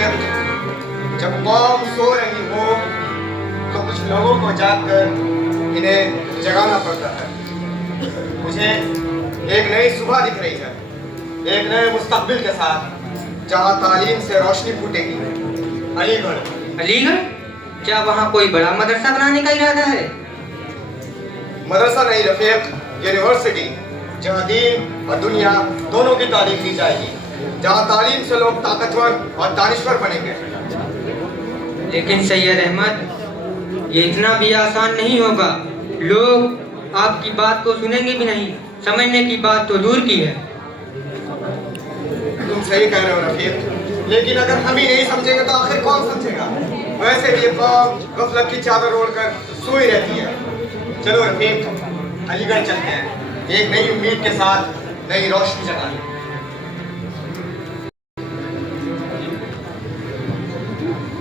रफीक, जब कौम सो रही हो तो कुछ लोगों को जागकर इन्हें जगाना पड़ता है। मुझे एक नई सुबह दिख रही है, एक नए मुस्तकबिल के साथ, जहां तालीम से रोशनी फूटेगी। अलीगढ़। अलीगढ़? क्या वहाँ कोई बड़ा मदरसा बनाने का इरादा है? मदरसा नहीं रफीक, यूनिवर्सिटी, जहाँ दीन और दुनिया दोनों की तालीम दी जाएगी, जहाँ तालीम से लोग ताकतवर और दानिश्वर बनेंगे। लेकिन सैयद अहमद, ये इतना भी आसान नहीं होगा। लोग आपकी बात को सुनेंगे भी नहीं, समझने की बात तो दूर की है। तुम सही कह रहे हो रफीक, लेकिन अगर हम ही नहीं समझेंगे तो आखिर कौन समझेगा? वैसे भी ये कौम गफलत की चादर ओढ़कर सोई रहती है। चलो रफीक, अलीगढ़ चलते हैं, एक नई उम्मीद के साथ नई रोशनी जगाने।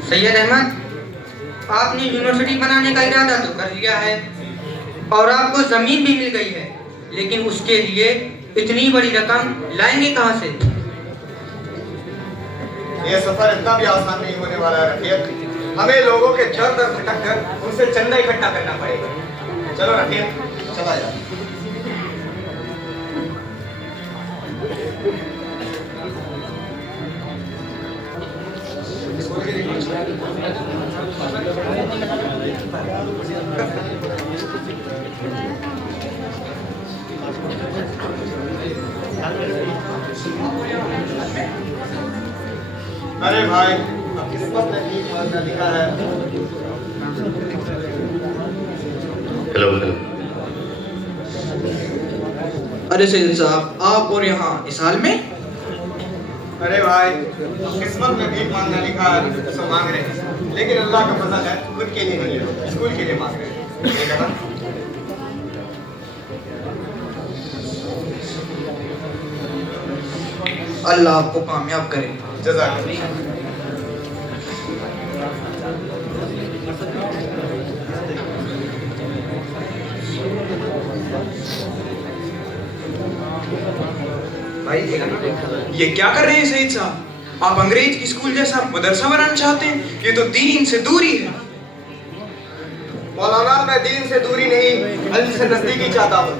सैयद अहमद, आपने यूनिवर्सिटी बनाने का इरादा तो कर लिया है और आपको जमीन भी मिल गई है, लेकिन उसके लिए इतनी बड़ी रकम लाएंगे कहाँ से? ये सफर इतना भी आसान नहीं होने वाला है रफीक। हमें लोगों के दर दर भटक कर उनसे चंदा इकट्ठा करना पड़ेगा। चलो रफीक, चला जाए। अरे भाई, अब किस्मत ने ठीक मार्ग लिखा है। Hello hello. अरे सैयद साहब, आप और यहाँ इस हाल में? अरे भाई, किस्मत में भीख मांगना लिखा है तो मांग रहे हैं, लेकिन अल्लाह का फजल है, खुद के लिए नहीं है, स्कूल के लिए मांग रहे हैं। ठीक है ना? अल्लाह आपको कामयाब करे। जज़ाकल्लाह। भाई ये क्या कर रहे हैं सईद साहब? आप अंग्रेज की स्कूल जैसा मदरसा बनाना चाहते हैं? ये तो दीन से दूरी है। मौलाना, मैं दीन से दूरी नहीं, इल्म से नजदीकी चाहता हूँ।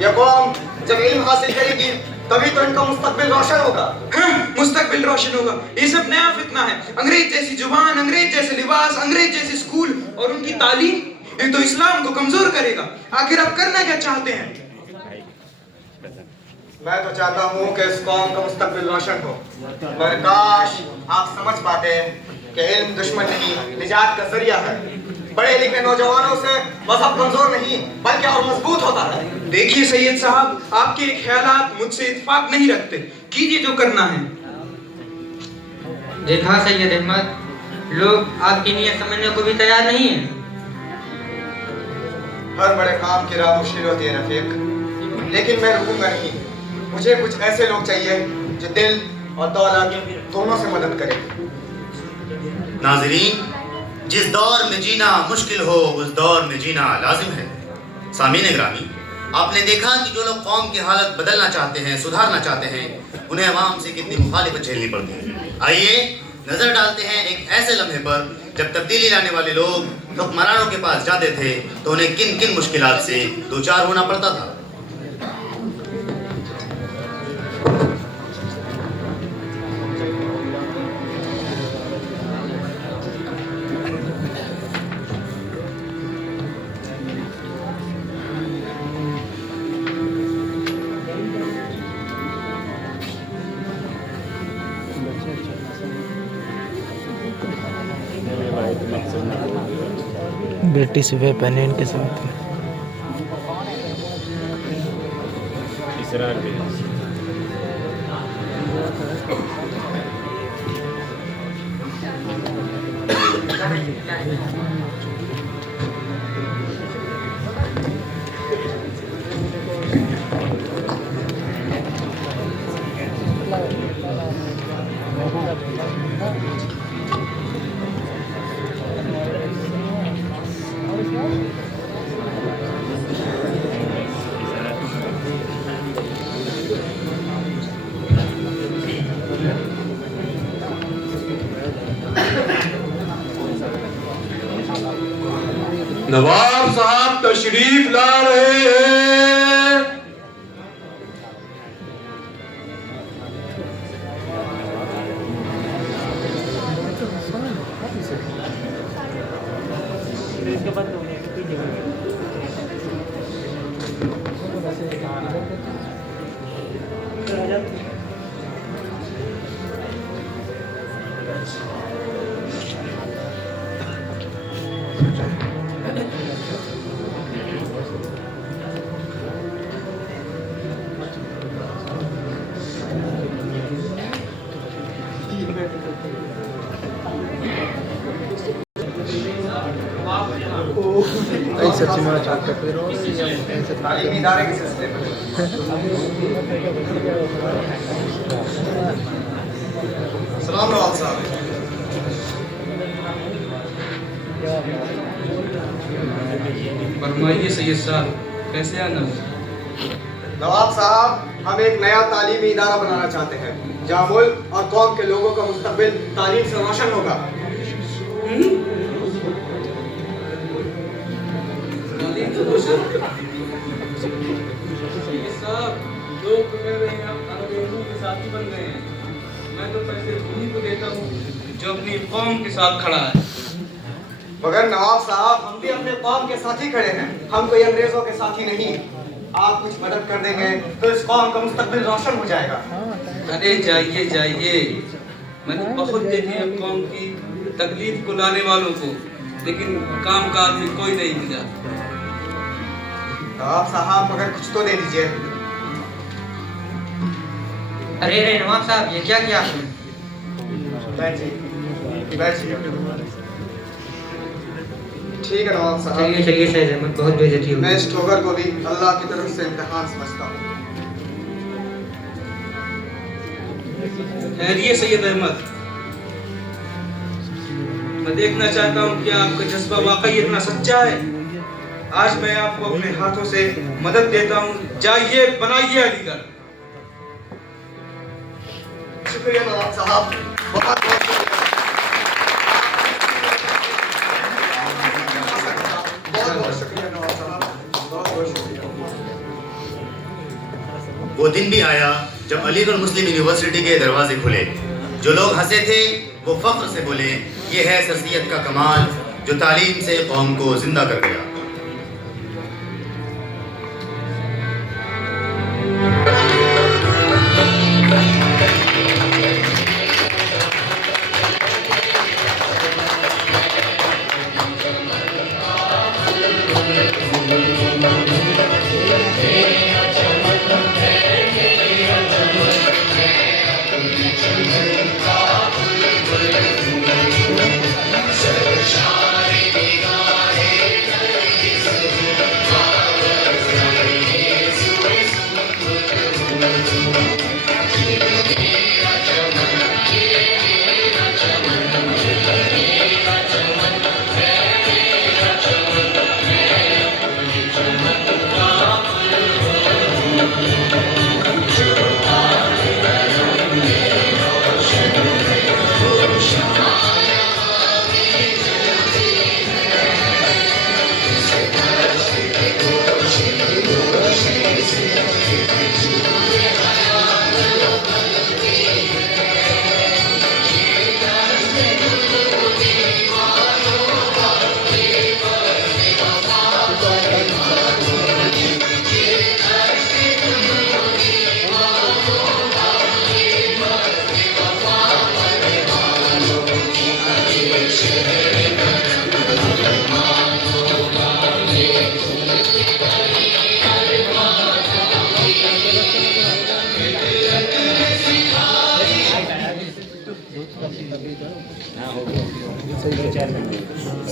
यह कौम जब इल्म हासिल करेगी तभी तो इनका मुस्तकबिल रोशन होगा। हाँ, मुस्तकबिल रोशन होगा। ये सब नया फितना है। अंग्रेज जैसी जुबान, अंग्रेज जैसे लिबास, अंग्रेज जैसे स्कूल और उनकी तालीम, ये तो इस्लाम को कमजोर करेगा। आखिर आप करना क्या चाहते हैं? मैं तो चाहता हूँ कि इस कौम का मुस्तकबिल रोशन हो, पर काश आप समझ पाते कि इल्म दुश्मन नहीं, निजात का जरिया है। पढ़े लिखे नौजवानों से मजहब कमजोर नहीं बल्कि और मजबूत होता है। देखिए सैयद साहब, आपके ख्यालात मुझसे इत्तेफाक नहीं रखते। कीजिए जो करना है। देखा सैयद अहमद, लोग आपकी नीयत समझने को भी तैयार नहीं है। हर बड़े काम की राह मुश्किल होती है रफीक, लेकिन मैं रुकूंगा नहीं। मुझे कुछ ऐसे लोग चाहिए जो दिल और दौलत दोनों से मदद करें। नाज़रीन, जिस दौर में जीना मुश्किल हो उस दौर में जीना लाजिम है। सामीन ग्रामी, आपने देखा कि जो लोग कौम की हालत बदलना चाहते हैं, सुधारना चाहते हैं, उन्हें अवाम से कितनी मुखालिफत झेलनी पड़ती है। आइए नजर डालते हैं एक ऐसे लम्हे पर जब तब्दीली लाने वाले लोग हुक्मरानों के पास जाते थे तो उन्हें किन किन मुश्किलात से दो चार होना पड़ता था। बेटी सुबह पहने इनके साथ में। नवाब साहब तशरीफ ला रहे हैं। तालीमी इदारे के सिलसिले में सलाम नवाब साहब। फरमाइए सैयद साहब, कैसे आना? नवाब साहब, हम एक नया तालीमी इदारा बनाना चाहते हैं जहाँ मुल्क और कौम के लोगों का मुस्तकबिल तालीम से रोशन होगा। सैयद साहब, लोग तो मेरे यहाँ अंग्रेजों के साथी बन गए हैं। मैं तो पैसे उन्हीं को देता हूँ जो अपनी कौम के साथ खड़ा है। मगर नवाब साहब, हम भी अपने कौम के साथी खड़े हैं, हम कोई अंग्रेजों के साथी नहीं। आप कुछ मदद कर देंगे तो इस कौम का मुस्तकबिल रोशन हो जाएगा। अरे जाइए जाइए, मैंने बहुत देखी है कौम की तकलीफ को लाने वालों को, लेकिन काम का आदमी कोई नहीं मिला। नवाब साहब, मगर कुछ तो दे दीजिए। अरे अरे नवाब साहब, ये क्या किया आपने? बैठिए बैठिए। ठीक है नवाब साहब, चलिए चलिए सैयद अहमद, बहुत बेइज्जती हुई। मैं इस ठोकर को भी अल्लाह की तरफ से इम्तिहान समझता हूँ। ठहरिए सैयद अहमद, मैं देखना चाहता हूँ कि आपका जज्बा वाकई इतना सच्चा है। आज मैं आपको अपने हाथों से मदद देता हूँ। जाइए, बनाइए अलीगढ़। शुक्रिया नवाब साहब, बहुत बहुत शुक्रिया। बहुत बहुत शुक्रिया नवाब साहब, बहुत बहुत शुक्रिया। वो दिन भी आया जब अलीगढ़ मुस्लिम यूनिवर्सिटी के दरवाजे खुले। जो लोग हंसे थे वो फख्र से बोले, ये है सर सैयद का कमाल जो तालीम से कौम को जिंदा कर गया।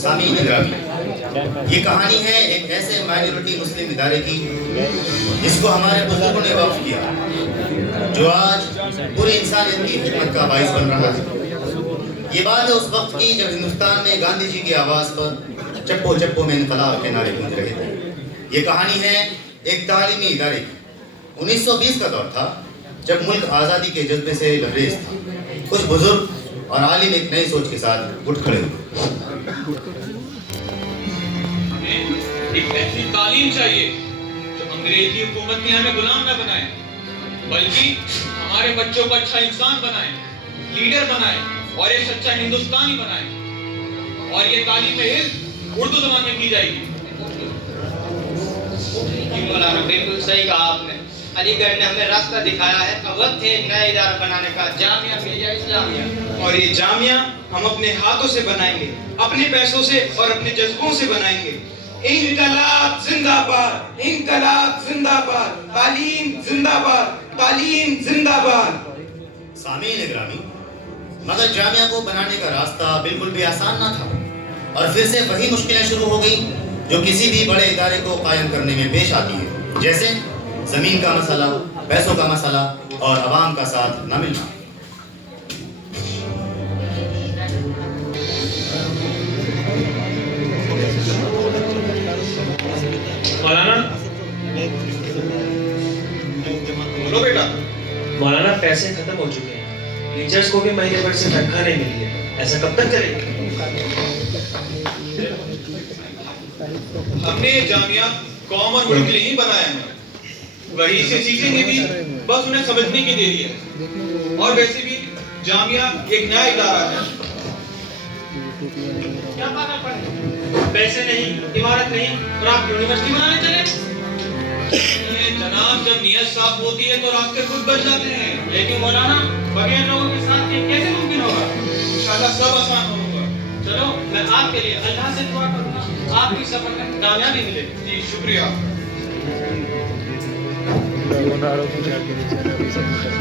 सामीन ग्रामी, ये कहानी है एक ऐसे माइनॉरिटी मुस्लिम इदारे की जिसको हमारे बुजुर्गों ने वक्फ किया, जो आज पूरी इंसानियत की खिदमत का बाइस बन रहा है। ये बात है उस वक्त की जब हिंदुस्तान में गांधी जी की आवाज़ पर चप्पो चप्पो में इनकलाब के नारे गूंज रहे थे। ये कहानी है एक तालीमी इदारे की। 1920 का दौर था जब मुल्क आज़ादी के जज्बे से लबरेज था। कुछ बुजुर्ग और आलिम एक नई सोच के साथ उठ खड़े हुए। एक ऐसी तालीम चाहिए जो अंग्रेजी हुकूमत ने हमें गुलाम न बनाए, बल्कि हमारे बच्चों को अच्छा इंसान बनाए, लीडर बनाए और एक सच्चा हिंदुस्तानी बनाए। और ये तालीम हिंद उर्दू ज़बान में की जाएगी। मौलाना बिल्कुल सही कहा आपने। अलीगढ़ ने हमें रास्ता दिखाया है। अब वक्त है एक नया इदारा बनाने का, जामिया मिलिया इस्लामिया। और ये जामिया हम अपने हाथों से बनाएंगे, अपने पैसों से और अपने जज्बों से बनाएंगे। इनकलाब जिंदाबाद, इनकलाब जिंदाबाद, तालीम जिंदाबाद, तालीम जिंदाबाद। सामीन ग्रामी, मगर जामिया को बनाने का रास्ता बिल्कुल भी आसान ना था और फिर से वही मुश्किलें शुरू हो गई जो किसी भी बड़े इदारे को कायम करने में पेश आती है, जैसे जमीन का मसला, पैसों का मसला और अवाम का साथ न मिलना। मौलाना, बोलो बेटा। मौलाना, पैसे खत्म हो चुके हैं, टीचर्स को भी महीने भर से तनख्वाह नहीं मिली है। ऐसा कब तक चलेगा? हमने ये जामिया कौम और मुल्क के लिए ही बनाया है, वही से सीखेंगे भी, बस उन्हें समझने की देरी है। और वैसे भी जामिया एक नया इदारा है। क्या पागल पड़े? पैसे नहीं, इमारत नहीं और आप यूनिवर्सिटी बनाने चले? जनाब, जब नीयत साफ होती है तो रास्ते खुद बच जाते हैं। लेकिन मौलाना, बगैर लोगों के साथ ये कैसे मुमकिन होगा? इंशाअल्लाह सब आसान होगा। चलो, मैं आपके लिए अल्लाह से दुआ करूंगा, आपकी सफर में कामयाबी मिले। जी शुक्रिया।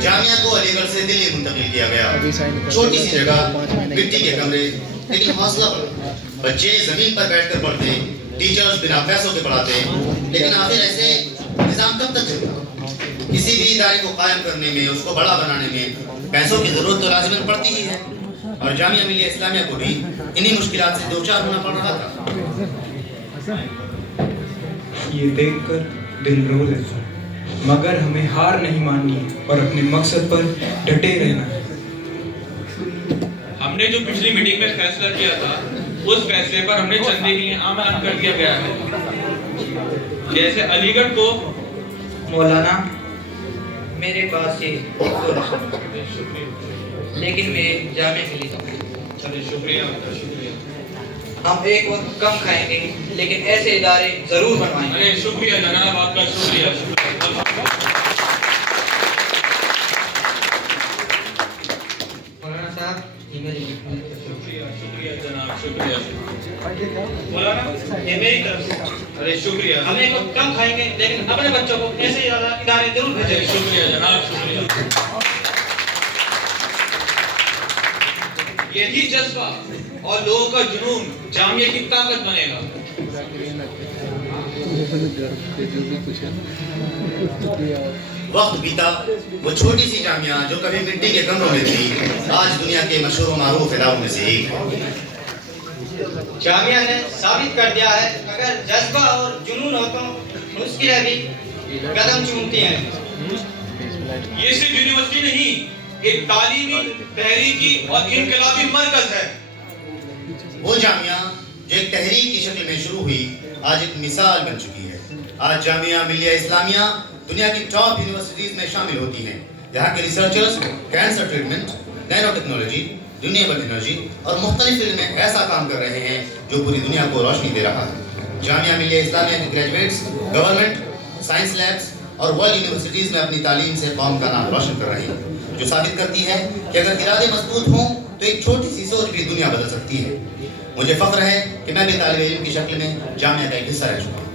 जामिया को अलीगढ़ से दिल्ली मुंतकिल किया गया। छोटी सी जगह, मिट्टी के कमरे, लेकिन हौसला बड़ा। बच्चे जमीन पर बैठकर पढ़ते, टीचर्स बिना पैसों के पढ़ाते। लेकिन आखिर ऐसे निजाम कब तक चलेगा? किसी भी इदारे को कायम करने में, उसको बड़ा बनाने में पैसों की जरूरत तो लाज़िमन पड़ती ही है। और जामिया मिलिया इस्लामिया को भी इन्हीं मुश्किलात से दो चार होना पड़ रहा था। ये देखकर दिल रो लेता है, मगर हमें हार नहीं माननी है और अपने मकसद पर डटे रहना है। हमने जो पिछली मीटिंग में फैसला किया था, उस फैसले पर हमने चंदे के लिए आमद कर दिया गया है। जैसे अलीगढ़ को मौलाना, मेरे पास ये लेकिन मैं जामिया के लिए जाऊंगा। चलिए, शुक्रिया शुक्रिया। हम एक वक्त कम खाएंगे, लेकिन ऐसे इदारे जरूर बनवाएंगे। अरे शुक्रिया जनाब, आपका शुक्रिया शुक्रिया। मौलाना साहब, ये मेरी शुक्रिया शुक्रिया जनाब, शुक्रिया। मौलाना, ये मेरी तरफ से। अरे शुक्रिया। हम एक वक्त कम खाएंगे, लेकिन अपने बच्चों को ऐसे इदारे जरूर भेजेंगे। शुक्रिया जनाब, शुक्रिया। यही जज्बा और लोगों का जुनून जामिया की ताकत बनेगा। वक्त बीता, वो छोटी सी जामिया जो कभी मिट्टी के कमरों में थी, आज दुनिया के मशहूर मारूफ इदारों में से एक है। जामिया ने साबित कर दिया है, अगर जज्बा और जुनून हो तो मुश्किलें भी कदम चूमती हैं। ये सिर्फ यूनिवर्सिटी नहीं, एक तालीमी, तहरीकी और इनकलाबी मरकज है। वो जामिया जो एक तहरीक की शक्ल में शुरू हुई, आज एक मिसाल बन चुकी है। आज जामिया मिलिया इस्लामिया दुनिया की टॉप यूनिवर्सिटीज में शामिल होती हैं। यहाँ के researchers cancer treatment, nano technology, renewable energy और मुख्तलिफ फील्ड में ऐसा काम कर रहे हैं जो पूरी दुनिया को रोशनी दे रहा है। जामिया मिलिया इस्लामिया के ग्रेजुएट्स गवर्नमेंट, साइंस लैब्स और वर्ल्ड यूनिवर्सिटीज में अपनी तालीम से कौम का नाम रोशन कर रही है, जो साबित करती है कि अगर इरादे मजबूत हों तो एक छोटी सी सोच भी दुनिया बदल सकती है। मुझे फख्र है कि मैं भी तालिब इल्म की शक्ल में जामिया का एक हिस्सा रह चुका हूँ।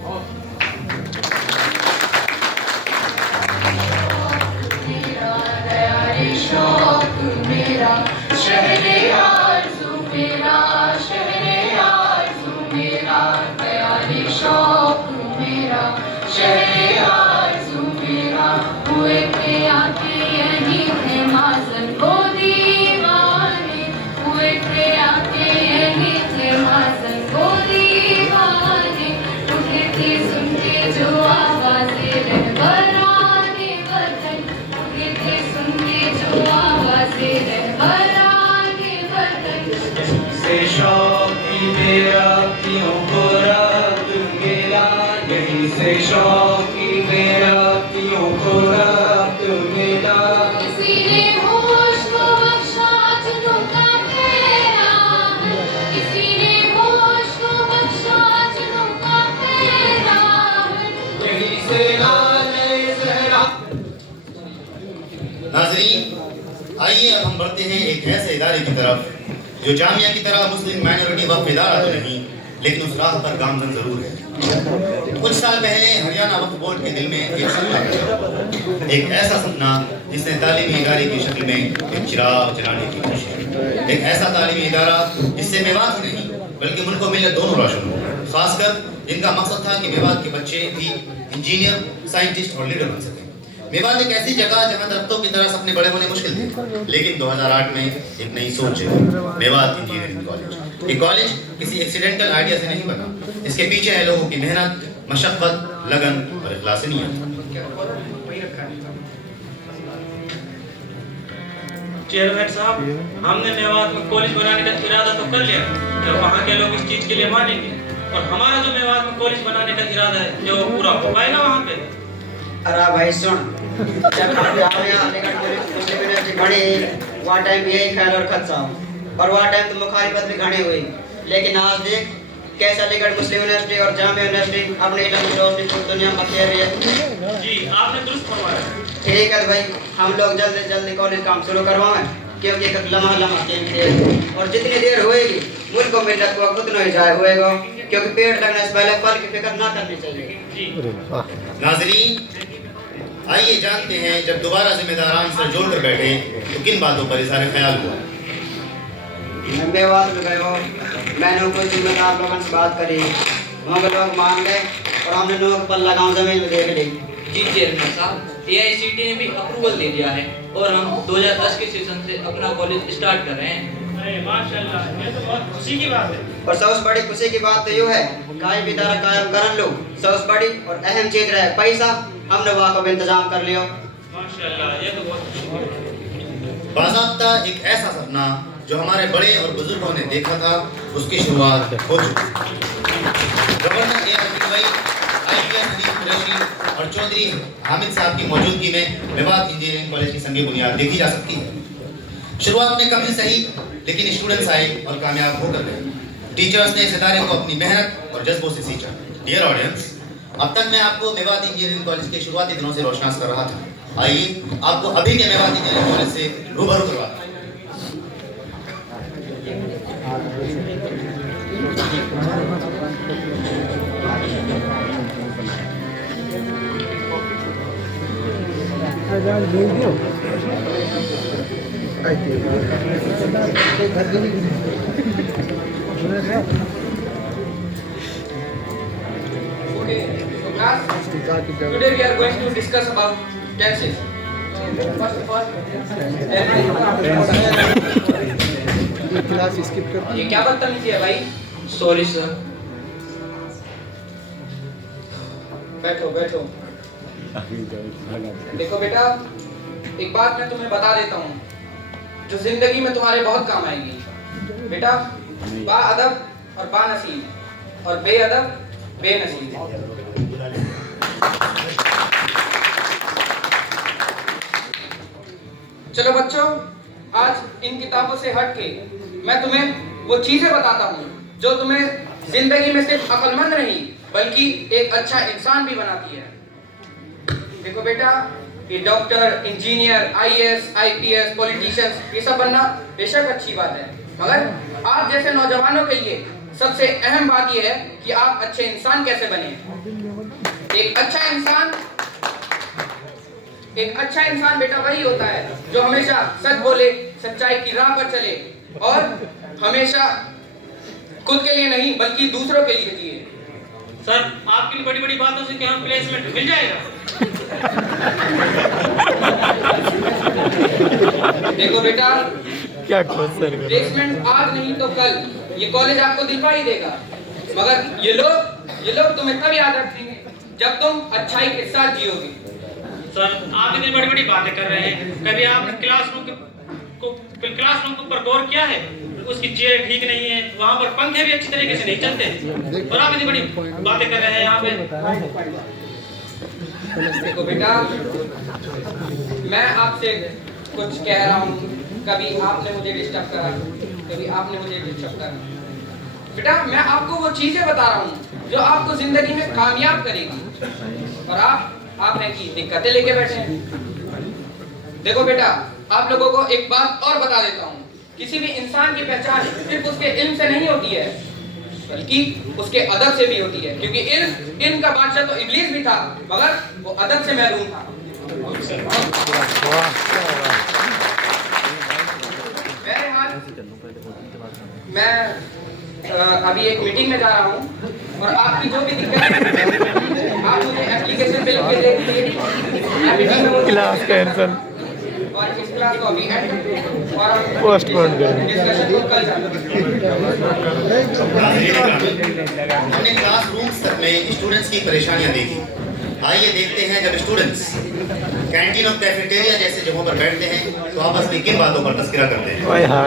शौक़ मेरा क्यों बुरा मेरा से शौकी मेरा क्यों को रब्त मिला। किसी ने होश को बख्शा जुनून का फेरा है, किसी ने होश को बख्शा जुनून का फेरा है। यही से लाले सहरा। नाज़रीन, आइए अब हम बढ़ते हैं एक ऐसे इदारे की तरफ जो जामिया की तरह मुस्लिम माइनॉरिटी वक्फ इदारा तो नहीं, लेकिन उस राह पर गामजन जरूर है। कुछ साल पहले हरियाणा वक्फ बोर्ड के दिल में एक सपना था, एक ऐसा सपना जिसने तालीमी इदारे की शक्ल में एक चिराग जलाने की कोशिश की। एक ऐसा तालीमी इदारा जिससे मेवात ही नहीं बल्कि मुल्क को मिलत दोनों रोशन हो, खासकर जिनका मकसद था कि मेवात के बच्चे भी इंजीनियर, साइंटिस्ट और लीडर बन सकें। मेवात एक ऐसी जगह जहाँ दरख्तों की तरह सपने बड़े होने मुश्किल थे, लेकिन 2008 में एक नई सोच है, मेवात इंजीनियरिंग कॉलेज। ये कॉलेज किसी एक्सीडेंटल आइडिया से नहीं बना, इसके पीछे है लोगों की मेहनत, मशक्कत, लगन और इखलास नियत। चेयरमैन साहब, हमने मेवात में कॉलेज बनाने का इरादा तो कर लिया, क्या वहाँ के लोग इस चीज के लिए मानेंगे? और हमारा जो मेवात में कॉलेज बनाने का इरादा है जो पूरा हो पाएगा वहाँ पे? अरे भाई सुन, जब हम जामिया अलीगढ़ मुस्लिम यूनिवर्सिटी बनी वहाँ टाइम यही ख्याल और खदशा और वहाँ टाइम तो मुखालिफत भी घनी हुई, लेकिन आज देख कैसे अलीगढ़ मुस्लिम यूनिवर्सिटी और जामिया यूनिवर्सिटी अपने इल्म की रोशनी पूरी दुनिया में फैल रही है। जी आपने दुरुस्त फरमाया। ठीक है भाई, हम लोग जल्दी से जल्दी कॉलेज काम शुरू करवाएं, क्योंकि एक लम्हा कीमती है और जितनी देर होएगी मुल्क को मिलत को खुद नहीं जाए होएगा, क्योंकि पेड़ लगने से पहले फल की फिक्र ना करनी चाहिए। नाज़रीन, आइए जानते हैं जब दोबारा जिम्मेदारान से जोड़कर बैठे तो किन बातों पर इज़हार ख्याल हुआ। मेवात में गए हो, मैंने कुछ जिम्मेदार लोगों से बात करी, वहाँ के लोग मान गए और हमने लोगों को पल्ला गाँव जमीन में देख ली। जी चेयरमैन साहब, AICT ने भी अप्रूवल दे दिया है और हम 2010 के सेशन से अपना कॉलेज स्टार्ट कर रहे हैं। अरे माशाल्लाह, ये तो बहुत खुशी की बात है। और सबसे बड़ी खुशी की बात तो ये है, कायम इदारा कायम करन लो, सबसे बड़ी और अहम चीज रहे पैसा, हमने वहाँ का इंतजाम कर लियो। माशाल्लाह, ये तो बहुत खुशी की बात है। बाज़ाब्ता एक ऐसा सपना जो हमारे बड़े और बुजुर्गों ने देखा था, उसकी शुरुआत हो चुकी है। गवर्नर IPS हनीफ कुरैशी और चौधरी हामिद साहब की मौजूदगी में मेवात इंजीनियरिंग कॉलेज की संग बुनियाद देखी जा सकती है। शुरुआत में कम ही सही, लेकिन स्टूडेंट्स आए और कामयाब होकर गए। टीचर्स ने इस इदारे को अपनी मेहनत और जज्बों से सींचा। डियर ऑडियंस, अब तक मैं आपको मेवात इंजीनियरिंग कॉलेज के शुरुआती दिनों से रोशनास कर रहा था। आइए आपको अभी के मेवात इंजीनियरिंग कॉलेज से रूबरू करवाता हूं। Today we are going to discuss about tenses. First of all, ये क्या बदतमीजी है भाई? Sorry sir. बैठो बैठो। देखो बेटा, एक बात मैं तुम्हें बता देता हूँ जो जिंदगी में तुम्हारे बहुत काम आएगी। बेटा, बाअदब और बानसीब और बेअदब बेनसीब। चलो बच्चों, आज इन किताबों से हट के मैं तुम्हें वो चीजें बताता हूँ जो तुम्हें जिंदगी में सिर्फ अक्लमंद नहीं बल्कि एक अच्छा इंसान भी बनाती है। देखो बेटा, ये doctor, engineer, IAS, IPS, politicians ये सब बनना बेशक अच्छी बात है, मगर आप जैसे नौजवानों के लिए सबसे अहम बात यह है कि आप अच्छे इंसान कैसे बने। एक अच्छा इंसान बेटा वही होता है जो हमेशा सच बोले, सच्चाई की राह पर चले और हमेशा खुद के लिए नहीं बल्कि दूसरों के लिए जिए। सर, आपकी बड़ी बड़ी बातों से क्या प्लेसमेंट मिल जाएगा? देखो बेटा, क्या क्वेश्चन है? प्लेसमेंट आज नहीं तो कल ये कॉलेज आपको दिखाई देगा, मगर ये लोग तुम्हें तब याद रखेंगे जब तुम अच्छाई के साथ जियोगे। सर, आप इतनी बड़ी बड़ी बातें कर रहे हैं, कभी आपने क्लासरूम के ऊपर गौर किया है? उसकी चेयर ठीक नहीं है, वहाँ पर पंखे भी अच्छी तरीके से नहीं चलते, और आप इतनी बड़ी बातें कर रहे हैं यहाँ पे। देखो बेटा, मैं आपसे कुछ कह रहा हूँ, कभी आपने मुझे डिस्टर्ब करा, कभी आपने मुझे डिस्टर्ब करा। बेटा मैं आपको वो चीजें बता रहा हूँ जो आपको जिंदगी में कामयाब करेगी, और आपने की दिक्कतें लेके बैठे हैं। देखो बेटा, आप लोगों को एक बात और बता देता हूँ, किसी भी इंसान की पहचान सिर्फ उसके इल्म से नहीं होती है, बल्कि उसके अदब से भी होती है, क्योंकि इल्म का बादशाह तो इब्लीस भी था, मगर वो अदब से महरूम था। मैं अभी एक मीटिंग में जा रहा हूँ, और आपकी जो भी दिक्कत है आप मुझे एप्लीकेशन पे लिख के दे दीजिए। क्लास कैंसल, और इस क्लास को अभी एंड और पोस्टपोन करें। डिस्कशन को कल हमने क्लासरूम्स तक में स्टूडेंट्स की परेशानियां देखी। आइए देखते हैं जब स्टूडेंट्स कैंटीन और कैफेटेरिया जैसे जगहों पर बैठते हैं तो आपस में किन बातों पर तस्करा करते हैं। ओए हाँ,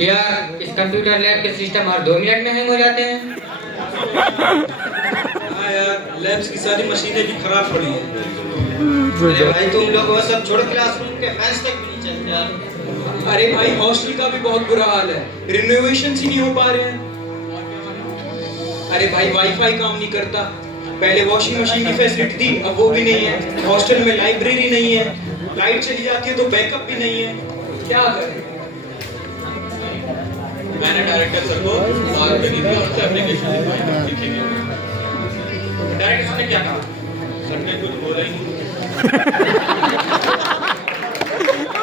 यार इस कंप्यूटर लैब के सिस्टम हर 2 मिनट में हैंग हो जाते हैं। हाँ यार, लैब्स की सारी मशीनें भी खराब पड़ी हैं। अरे भाई तुम लोग वो सब छोड़ क्लासरूम के फैंस तक भी नहीं चलते यार। अरे भाई हॉस्टल का भी बहुत बुरा हाल है, रिनोवेशन ही नहीं हो पा रहे हैं। अरे भाई वाईफाई काम नहीं करता, पहले वॉशिंग मशीन की फैसिलिटी थी, अब वो भी नहीं है। हॉस्टल में लाइब्रेरी नहीं है, लाइट चली जाती है तो बैकअप भी नहीं है, क्या करें। मैंने डायरेक्टर सर को बात करी थी, उनसे एप्लीकेशन लिखेंगे। डायरेक्टर ने क्या कहा? सर ने कुछ बोला ही नहीं।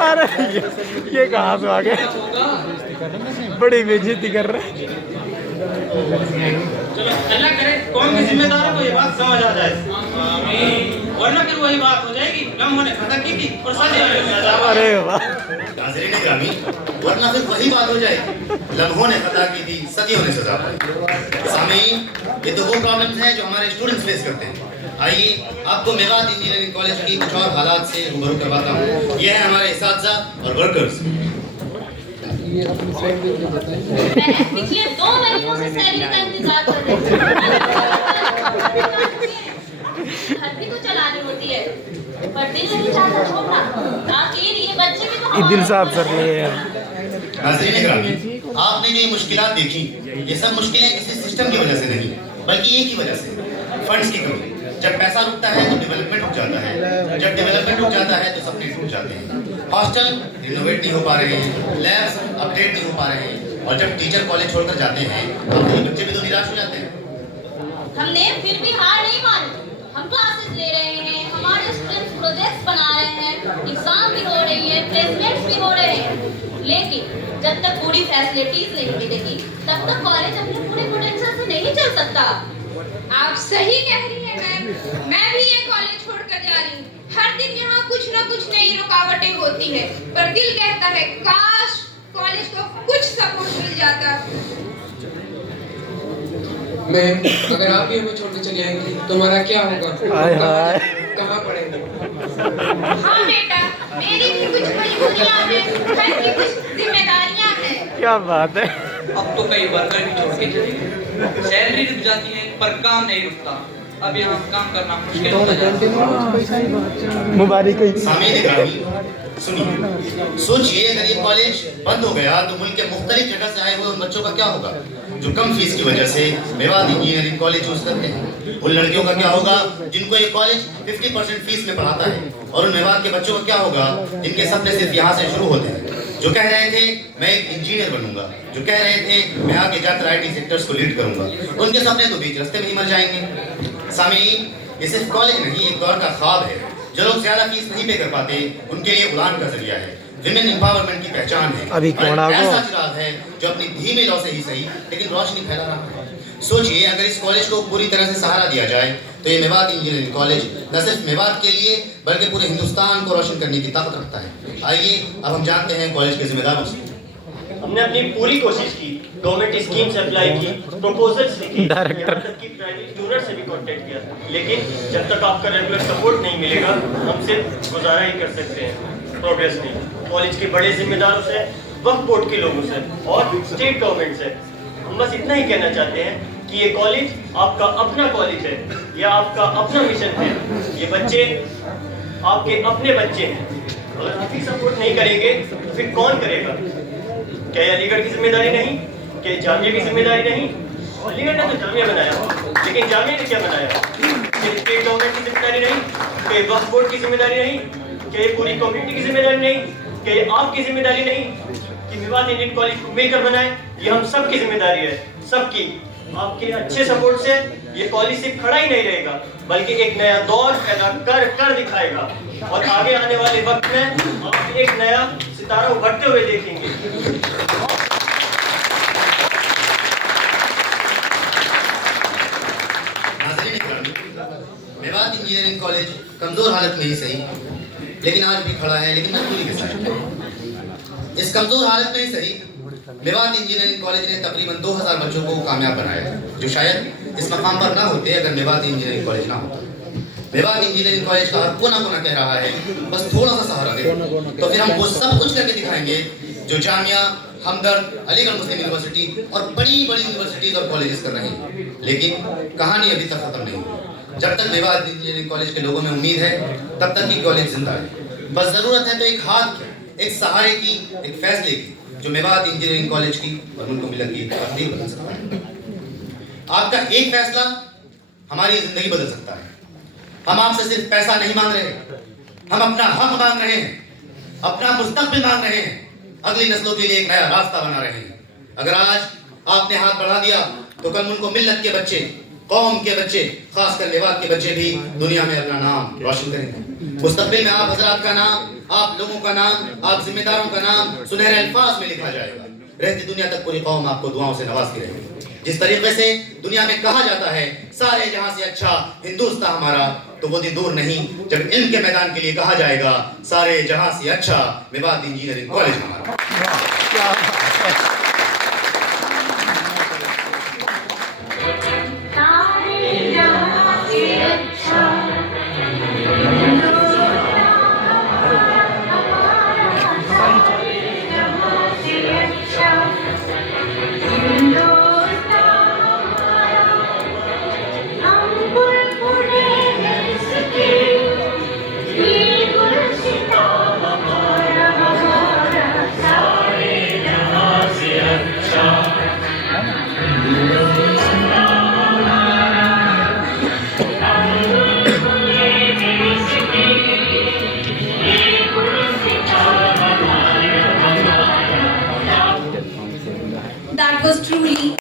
अरे ये कहाँ से आ गए, बड़ी बेइज्जती कर रहे। चलो अल्लाह करे कौन की जिम्मेदार को ये बात समझ आ जाए, वरना फिर वही बात हो जाएगी, लम्हों ने खता की थी और सदियों ने सजा। अरे वाह, नाज़रीन ग्रामी, वरना फिर वही बात हो जाएगी, लम्हों ने खता की थी, सदियों ने सजा पाई। सामीन, ये तो वो प्रॉब्लम्स हैं जो हमारे स्टूडेंट्स फेस करते हैं। आइए आपको मेवात इंजीनियरिंग कॉलेज की कुछ और हालात से रूबरू करवाता हूँ। ये है हमारे इस्तिज़ा और वर्कर्स। मैंने पिछले 2 महीनों से सैलरी का इंतजार कर रही हूँ। घर भी तो चलानी होती है, पर दिल नहीं चाहता छोड़ना। आखिर ये बच्चे भी तो दिल साफ कर लिए यार। नाज़रीन ग्रामी, आपने जो ये मुश्किलात देखी, ये सब मुश्किलें किसी सिस्टम की वजह से नहीं, बल्कि एक ही वजह से, फंड्स की कमी। जब पैसा रुकता है तो डेवलपमेंट रुक जाता है, जब डेवलपमेंट रुक जाता है तो सपने टूट जाते हैं। हॉस्टल रिनोवेट नहीं हो पा रहे हैं, लैब्स अपडेट नहीं हो पा रहे हैं, और जब टीचर कॉलेज छोड़कर जाते हैं तो अपने बच्चे भी तो निराश हो जाते हैं। हमने फिर भी हार नहीं मानी, हम क्लासेस ले रहे हैं, हमारे स्टूडेंट्स प्रोजेक्ट्स बना रहे हैं, एग्जाम भी हो रही है, प्लेसमेंट्स भी हो रहे हैं, लेकिन जब तक पूरी फैसिलिटीज नहीं मिलेगी तब तक कॉलेज अपने पूरे पोटेंशियल से नहीं चल सकता। आप सही कह रही हैं मैम, मैं भी ये कॉलेज छोड़कर जा रही हूँ। हर दिन यहाँ कुछ न कुछ नई रुकावटें होती है, पर दिल कहता है काश कॉलेज को कुछ सपोर्ट मिल जाता। मैम अगर आप भी हमें छोड़ के चली आएंगी तो हमारा क्या होगा, कहाँ पढ़ेंगे। हाँ बेटा, मेरी भी कुछ मजबूरियाँ हैं, घर की कुछ जिम्मेदारियाँ हैं। क्या बात है। अब तो कई वर्कर भी छोड़ के चले गए, सैलरी रुक जाती है पर काम नहीं रुकता। अब यहाँ काम करना मुश्किल हो जाता है। मुबारक है। सामीन ग्रामी, सुनिए, सोचिए अगर ये कॉलेज बंद हो गया तो मुल्क के मुख्तलिफ जगह से आए हुए उन बच्चों का क्या होगा जो कम फीस की वजह से मेवात इंजीनियरिंग कॉलेज चूज करते हैं। उन लड़कियों का क्या होगा जिनको ये कॉलेज 50% फीस में पढ़ाता है, और उन मेवात के बच्चों का क्या होगा जिनके सपने सिर्फ यहाँ से शुरू होते हैं, जो कह रहे थे मैं एक इंजीनियर बनूंगा, जो कह रहे थे मैं आगे जाकर IT सेक्टर्स को लीड करूंगा। उनके सपने तो बीच रास्ते में ही मर जाएंगे। सामीन, ये सिर्फ कॉलेज नहीं, एक दौर का ख्वाब है। जो लोग ज्यादा फीस नहीं पे कर पाते उनके लिए उड़ान का जरिया है, विमेन एम्पावरमेंट की पहचान है। अभी कौन आ गया? ऐसा चिराग है जो अपनी धीमे लौ से ही सही लेकिन रोशनी फैला रहा है। सोचिए अगर इस कॉलेज को पूरी तरह से सहारा दिया जाए तो ये मेवात इंजीनियरिंग कॉलेज न सिर्फ मेवात के लिए बल्कि पूरे हिंदुस्तान को रोशन करने की ताकत रखता है। आइए अब हम जानते हैं कॉलेज के जिम्मेदारों से। हमने अपनी पूरी कोशिश की, गवर्नमेंट स्कीम्स अप्लाई की, प्रपोजल्स लिखे, डायरेक्टर यहाँ तक कि प्राइवेट ओनर से भी कांटेक्ट किया, लेकिन जब तक आपका रेगुलर सपोर्ट नहीं मिलेगा हम सिर्फ गुजारा ही कर सकते हैं, प्रोग्रेस नहीं। कॉलेज के बड़े जिम्मेदारों से, वक्फ बोर्ड के लोगों से और स्टेट गवर्नमेंट से हम बस इतना ही कहना चाहते हैं कि ये कॉलेज आपका अपना कॉलेज है, या आपका अपना मिशन है। ये बच्चे आपके अपने बच्चे हैं। अगर आप ही सपोर्ट नहीं करेंगे तो फिर कौन करेगा? क्या ये अलीगढ़ की जिम्मेदारी नहीं? क्या जामिया की जिम्मेदारी नहीं? अलीगढ़ ने तो जामिया बनाया, लेकिन जामिया ने क्या बनाया? क्या स्टेट गवर्नमेंट की जिम्मेदारी नहीं? क्या वक्फ बोर्ड की जिम्मेदारी नहीं? क्या ये पूरी कम्युनिटी की जिम्मेदारी नहीं? क्या ये आपकी जिम्मेदारी नहीं कि मेवात इंडियन कॉलेज को मिलकर बनाए? ये हम सबकी जिम्मेदारी है, सबकी। आपके अच्छे सपोर्ट से ये कॉलेज सिर्फ खड़ा ही नहीं रहेगा, बल्कि एक नया दौर पैदा कर दिखाएगा, और आगे आने वाले वक्त में आप एक नया सितारा उभरते हुए देखेंगे। मेवात इंजीनियरिंग कॉलेज कमजोर हालत में ही सही, लेकिन आज भी खड़ा है, लेकिन मजबूरी के साथ। इस कमजोर हालत में ही सही मेवात इंजीनियरिंग कॉलेज ने तकरीबन 2000 बच्चों को कामयाब बनाया, जो शायद इस मकाम पर ना होते अगर मेवात इंजीनियरिंग कॉलेज ना होता। मेवात इंजीनियरिंग कॉलेज का हर कोना कोना कह रहा है बस थोड़ा सा सहारा दे, तो फिर हम वो सब कुछ करके दिखाएंगे जो जामिया, हमदर्द, अलीगढ़ मुस्लिम यूनिवर्सिटी और बड़ी बड़ी यूनिवर्सिटीज और कॉलेजेस कर रहे हैं। लेकिन कहानी अभी तक खत्म नहीं हुई। जब तक मेवात इंजीनियरिंग कॉलेज के लोगों में उम्मीद है तब तक ये कॉलेज जिंदा है। बस जरूरत है तो एक हाथ की, एक सहारे की, एक फैसले की, जो मेवात इंजीनियरिंग कॉलेज की और मुल्क मिलत की तकदीर बदल सकता है। आपका एक फैसला हमारी जिंदगी बदल सकता है। हम आपसे सिर्फ पैसा नहीं मांग रहे, हम अपना हक मांग रहे हैं, अपना मुस्तकबिल मांग रहे हैं, अगली नस्लों के लिए एक नया रास्ता बना रहे हैं। अगर आज आपने हाथ बढ़ा दिया तो कल मुल्क मिल्लत के बच्चे, कौम के बच्चे, खासकर मेवात के बच्चे भी दुनिया में अपना नाम रोशन करेंगे। मुस्तकबिल में आप हजरात का नाम, आप लोगों का नाम, आप जिम्मेदारों का नाम सुनहरे अल्फाज में लिखा जाएगा। रहती दुनिया तक पूरी कौम आपको दुआओं से नवाजती रहेगी। जिस तरीके से दुनिया में कहा जाता है सारे जहां से अच्छा हिंदुस्तान हमारा, तो वो दिन दूर नहीं जब इल्म के मैदान के लिए कहा जाएगा सारे जहां से अच्छा मेवात इंजीनियरिंग कॉलेज हमारा। That was truly